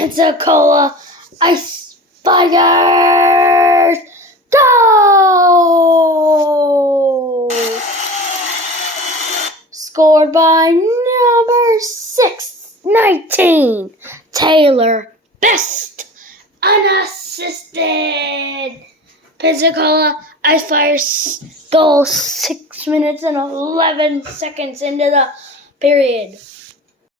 Pensacola Ice Spiders, go! Scored by number 619, Taylor Best, unassisted. Pensacola Ice Spiders goal 6 minutes and 11 seconds into the period.